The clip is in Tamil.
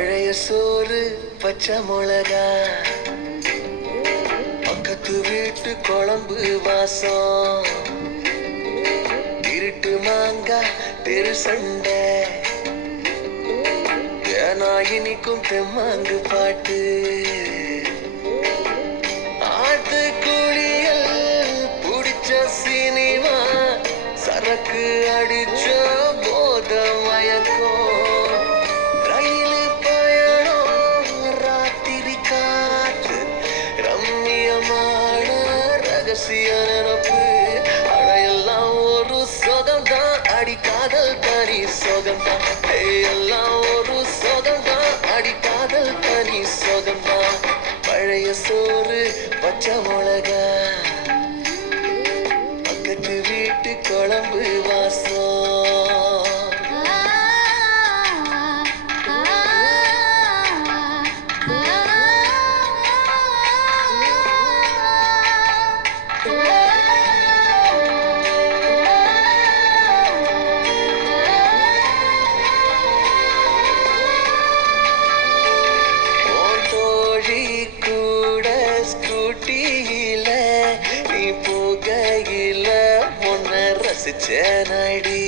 பழைய சோறு பச்சை மிளகா. பக்கத்து வீட்டு குழம்பு வாசம். இருட்டு மாங்கா தெரு சண்டை. ஏனா இனிக்கும் தெம்மாங்கு பாட்டு. ஆட்டு பிடிச்ச புடிச்ச சினிமா சரக்கு அடி ரகசிய நினப்பு அடையெல்லாம் ஒரு சொகம்தான். அடி காதல் தனி சொகம்தான். எல்லாம் ஒரு சொகம்தான். அடி காதல் தனி சொகம்தான். பழைய சோறு பச்சை மிளகா. பக்கத்து வீட்டு குழம்பு வாசம். நீ போகையில உன்னை ரசிச்ச நடி